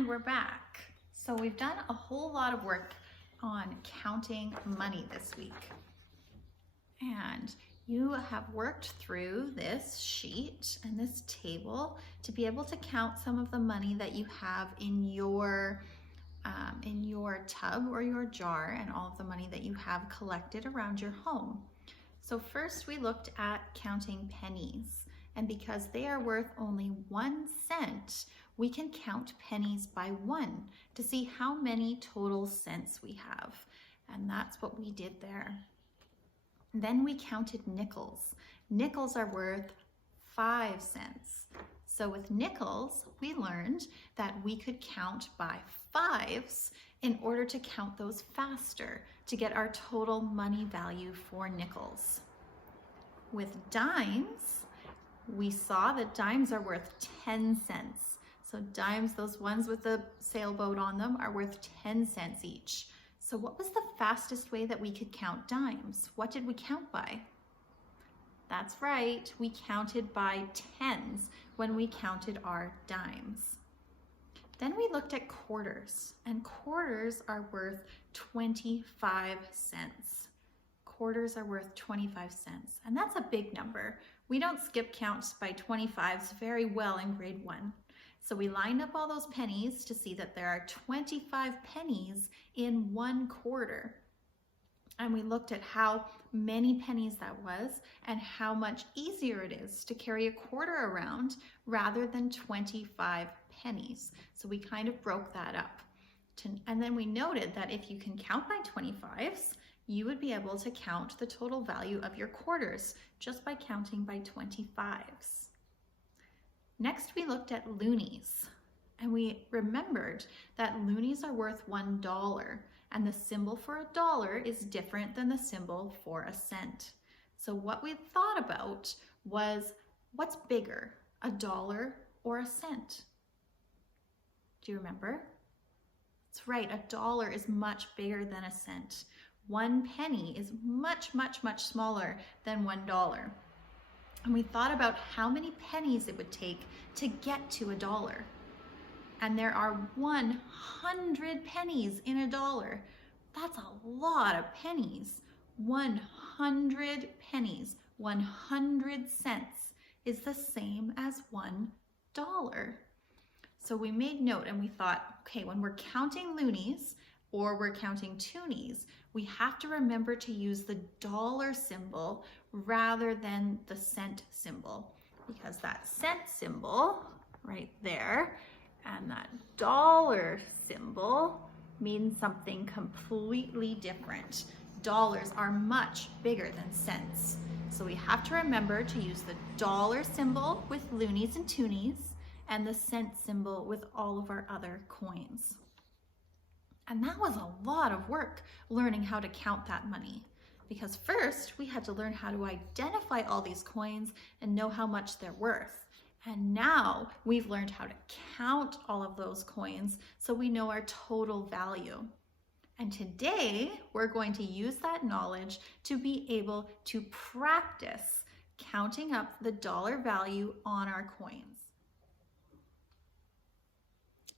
And we're back. So we've done a whole lot of work on counting money this week. And you have worked through this sheet and this table to be able to count some of the money that you have in your tub or your jar, and all of the money that you have collected around your home. So first we looked at counting pennies, and because they are worth only 1 cent, we can count pennies by 1 to see how many total cents we have. And that's what we did there. Then we counted nickels. Nickels are worth 5 cents. So with nickels, we learned that we could count by 5s in order to count those faster to get our total money value for nickels. With dimes, we saw that dimes are worth 10 cents. So dimes, those ones with the sailboat on them, are worth 10 cents each. So what was the fastest way that we could count dimes? What did we count by? That's right, we counted by tens when we counted our dimes. Then we looked at quarters, and quarters are worth 25 cents. Quarters are worth 25 cents, and that's a big number. We don't skip counts by 25s very well in grade 1. So we lined up all those pennies to see that there are 25 pennies in 1 quarter. And we looked at how many pennies that was and how much easier it is to carry a quarter around rather than 25 pennies. So we kind of broke that up. And then we noted that if you can count by 25s, you would be able to count the total value of your quarters just by counting by 25s. Next, we looked at loonies, and we remembered that loonies are worth $1, and the symbol for a dollar is different than the symbol for a cent. So what we thought about was, what's bigger, a dollar or a cent? Do you remember? That's right, a dollar is much bigger than a cent. 1 penny is much, much, much smaller than $1. And we thought about how many pennies it would take to get to a dollar. And there are 100 pennies in a dollar. That's a lot of pennies. 100 pennies, 100 cents is the same as $1. So we made note and we thought, okay, when we're counting loonies or we're counting toonies, we have to remember to use the dollar symbol rather than the cent symbol, because that cent symbol right there and that dollar symbol means something completely different. Dollars are much bigger than cents. So we have to remember to use the dollar symbol with loonies and toonies and the cent symbol with all of our other coins. And that was a lot of work learning how to count that money, because first we had to learn how to identify all these coins and know how much they're worth. And now we've learned how to count all of those coins so we know our total value. And today we're going to use that knowledge to be able to practice counting up the dollar value on our coins.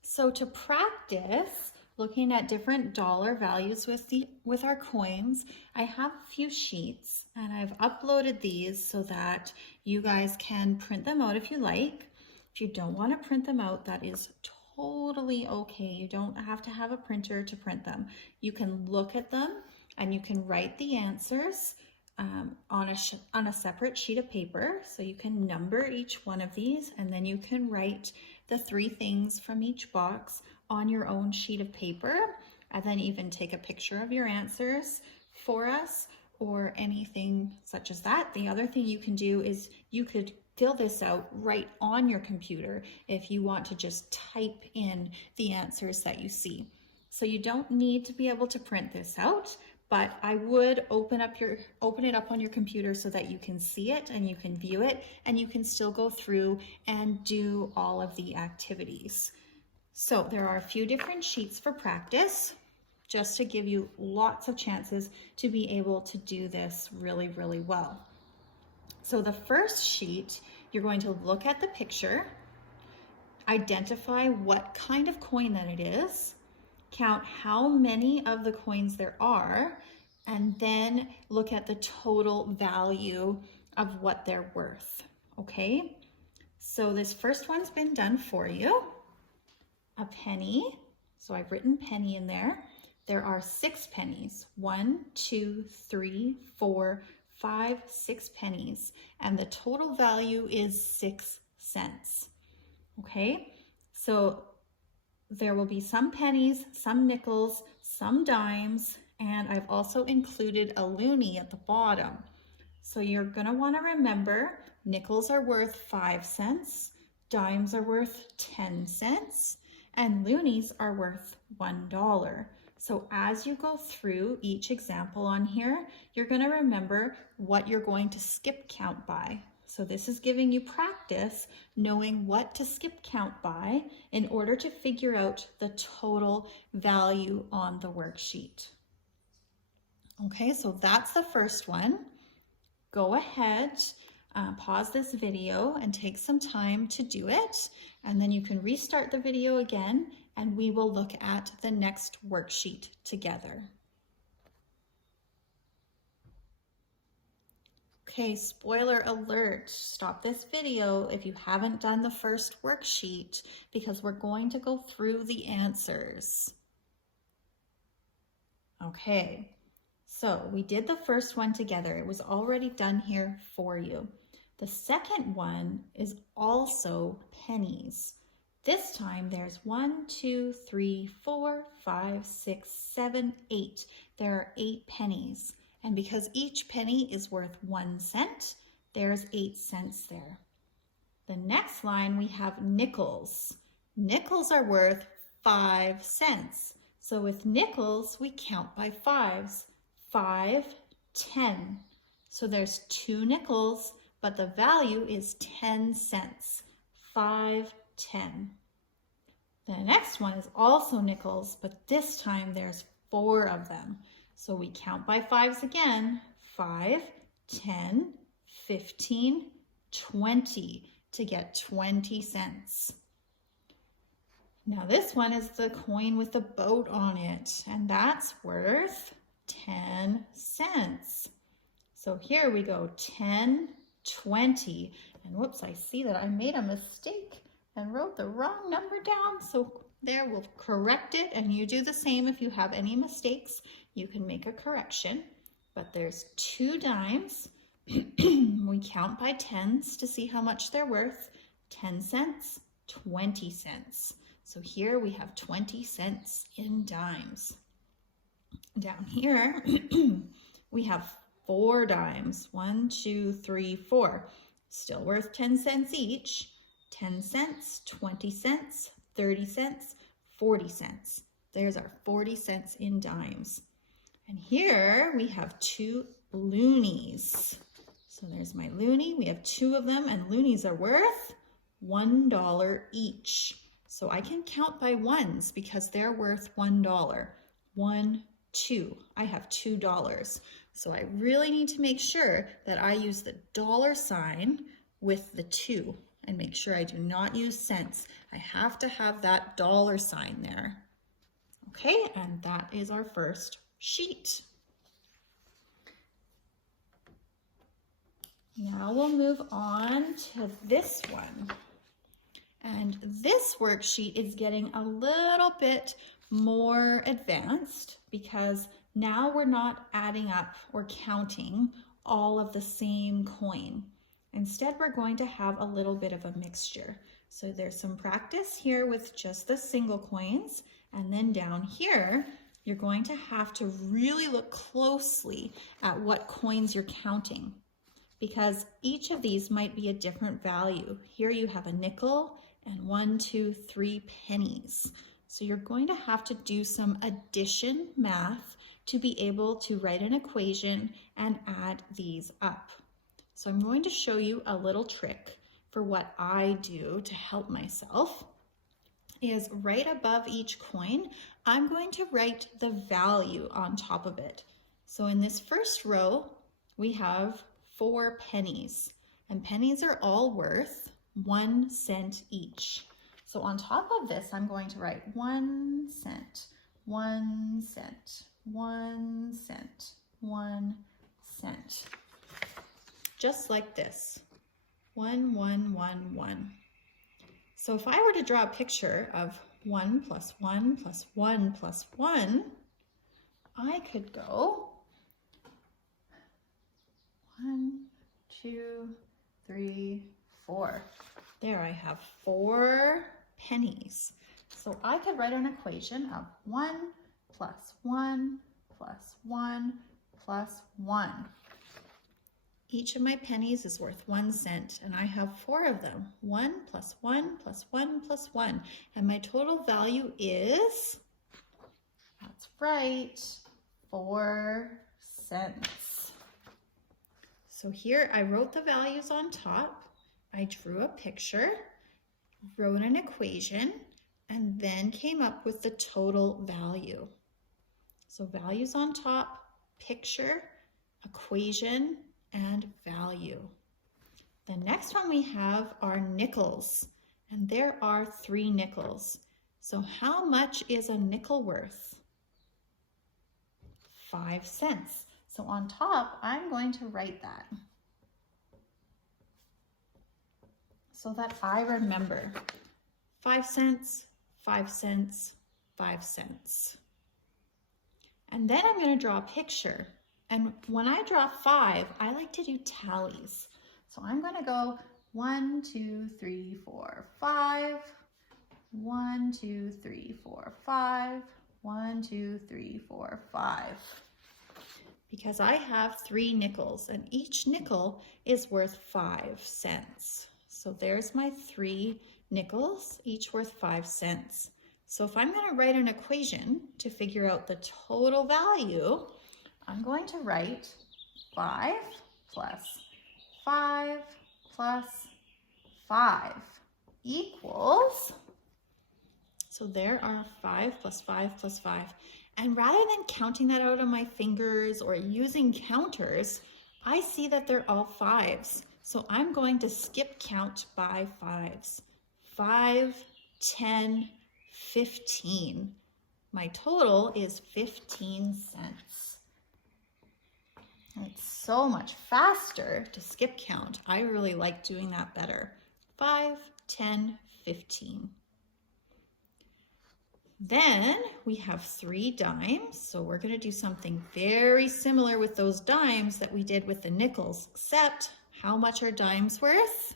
So to practice looking at different dollar values with our coins, I have a few sheets and I've uploaded these so that you guys can print them out if you like. If you don't want to print them out, that is totally okay. You don't have to have a printer to print them. You can look at them and you can write the answers on a separate sheet of paper. So you can number each one of these, and then you can write the 3 things from each box on your own sheet of paper, and then even take a picture of your answers for us or anything such as that. The other thing you can do is you could fill this out right on your computer if you want to just type in the answers that you see. So you don't need to be able to print this out, but I would open it up on your computer so that you can see it and you can view it, and you can still go through and do all of the activities. So there are a few different sheets for practice, just to give you lots of chances to be able to do this really, really well. So the first sheet, you're going to look at the picture identify what kind of coin that it is, count how many of the coins there are, and then look at the total value of what they're worth, okay? So this first one's been done for you. A penny, so I've written penny in there. There are 6 pennies. 1, 2, 3, 4, 5, 6 pennies, and the total value is 6 cents. Okay, so there will be some pennies, some nickels, some dimes, and I've also included a loonie at the bottom. So you're going to want to remember nickels are worth 5 cents, dimes are worth 10 cents, and loonies are worth $1. So as you go through each example on here, you're going to remember what you're going to skip count by. So this is giving you practice knowing what to skip count by in order to figure out the total value on the worksheet. Okay, so that's the first one. Go ahead, pause this video and take some time to do it, and then you can restart the video again and we will look at the next worksheet together. Okay, spoiler alert, stop this video if you haven't done the first worksheet because we're going to go through the answers. Okay, so we did the first one together. It was already done here for you. The second one is also pennies. This time there's 1, 2, 3, 4, 5, 6, 7, 8. There are 8 pennies. And because each penny is worth 1 cent, there's 8 cents there. The next line we have nickels. Nickels are worth 5 cents. So with nickels, we count by 5s. 5, 10. So there's 2 nickels, but the value is 10 cents. 5, 10. The next one is also nickels, but this time there's 4 of them. So we count by 5s again, 5, 10, 15, 20 to get 20 cents. Now this one is the coin with the boat on it, and that's worth 10 cents. So here we go, 10, 20, and whoops, I see that I made a mistake and wrote the wrong number down. So there, we'll correct it, and you do the same if you have any mistakes. You can make a correction, but there's 2 dimes. We count by 10s to see how much they're worth. 10 cents, 20 cents. So here we have 20 cents in dimes. Down here, we have 4 dimes. 1, 2, 3, 4. Still worth 10 cents each. 10 cents, 20 cents, 30 cents, 40 cents. There's our 40 cents in dimes. And here we have 2 loonies. So there's my loonie. We have 2 of them, and loonies are worth $1 each. So I can count by 1s because they're worth $1. 1, 2. I have $2. So I really need to make sure that I use the dollar sign with the 2 and make sure I do not use cents. I have to have that dollar sign there. Okay, and that is our first sheet. Now we'll move on to this one. And this worksheet is getting a little bit more advanced because now we're not adding up or counting all of the same coin. Instead, we're going to have a little bit of a mixture. So there's some practice here with just the single coins, and then down here, you're going to have to really look closely at what coins you're counting because each of these might be a different value. Here you have a nickel and 1, 2, 3 pennies. So you're going to have to do some addition math to be able to write an equation and add these up. So I'm going to show you a little trick for what I do to help myself. Is right above each coin, I'm going to write the value on top of it. So in this first row, we have 4 pennies, and pennies are all worth 1 cent each. So on top of this, I'm going to write 1 cent, 1 cent, 1 cent, 1 cent. Just like this, 1, 1, 1, 1. So if I were to draw a picture of 1 plus 1 plus 1 plus 1, I could go 1, 2, 3, 4. There I have 4 pennies. So I could write an equation of 1 plus 1 plus 1 plus 1. Each of my pennies is worth 1 cent, and I have 4 of them. 1 plus 1 plus 1 plus 1. And my total value is, that's right, 4 cents. So here I wrote the values on top. I drew a picture, wrote an equation, and then came up with the total value. So values on top, picture, equation, and value. The next one we have are nickels, and there are 3 nickels. So how much is a nickel worth? 5 cents. So on top, I'm going to write that so that I remember 5 cents, 5 cents, 5 cents. And then I'm going to draw a picture. And when I draw 5, I like to do tallies. So I'm going to go 1, 2, 3, 4, 5. 1, 2, 3, 4, 5. 1, 2, 3, 4, 5. Because I have 3 nickels, and each nickel is worth 5 cents. So there's my 3 nickels, each worth 5 cents. So if I'm going to write an equation to figure out the total value, I'm going to write 5 plus 5 plus 5 equals, so there are 5 plus 5 plus 5. And rather than counting that out on my fingers or using counters, I see that they're all 5s. So I'm going to skip count by 5s. 5, 10, 15. My total is 15 cents. It's so much faster to skip count. I really like doing that better. 5, 10, 15. Then we have 3 dimes. So we're going to do something very similar with those dimes that we did with the nickels, except how much are dimes worth?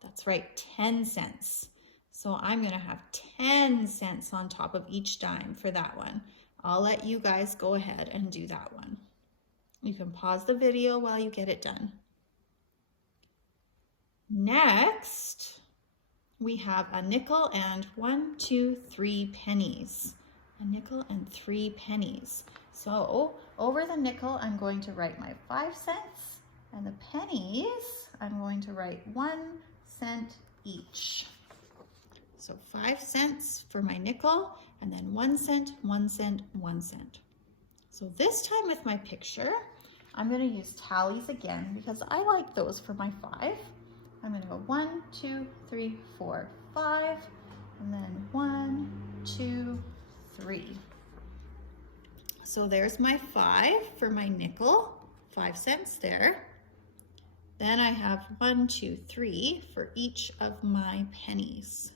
That's right, 10 cents. So I'm going to have 10 cents on top of each dime for that one. I'll let you guys go ahead and do that one. You can pause the video while you get it done. Next, we have a nickel and 1, 2, 3 pennies. A nickel and 3 pennies. So over the nickel, I'm going to write my 5 cents, and the pennies, I'm going to write 1 cent each. So 5 cents for my nickel, and then 1 cent, 1 cent, 1 cent. So this time with my picture, I'm going to use tallies again because I like those for my 5. I'm going to go 1, 2, 3, 4, 5, and then 1, 2, 3. So there's my 5 for my nickel, 5 cents there. Then I have 1, 2, 3 for each of my pennies.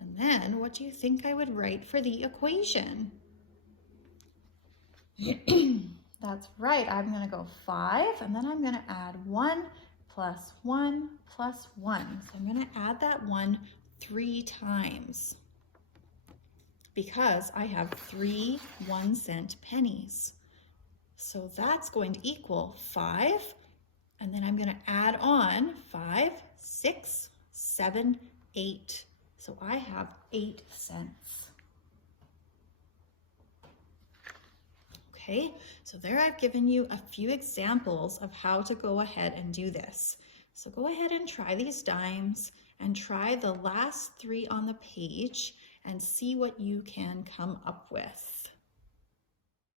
And then what do you think I would write for the equation? That's right, I'm going to go 5, and then I'm going to add 1 plus 1 plus 1. So I'm going to add that 1 3 times because I have 3 1-cent pennies. So that's going to equal 5, and then I'm going to add on 5, 6, 7, 8. So I have 8 cents. Okay, so there I've given you a few examples of how to go ahead and do this. So go ahead and try these dimes and try the last 3 on the page and see what you can come up with.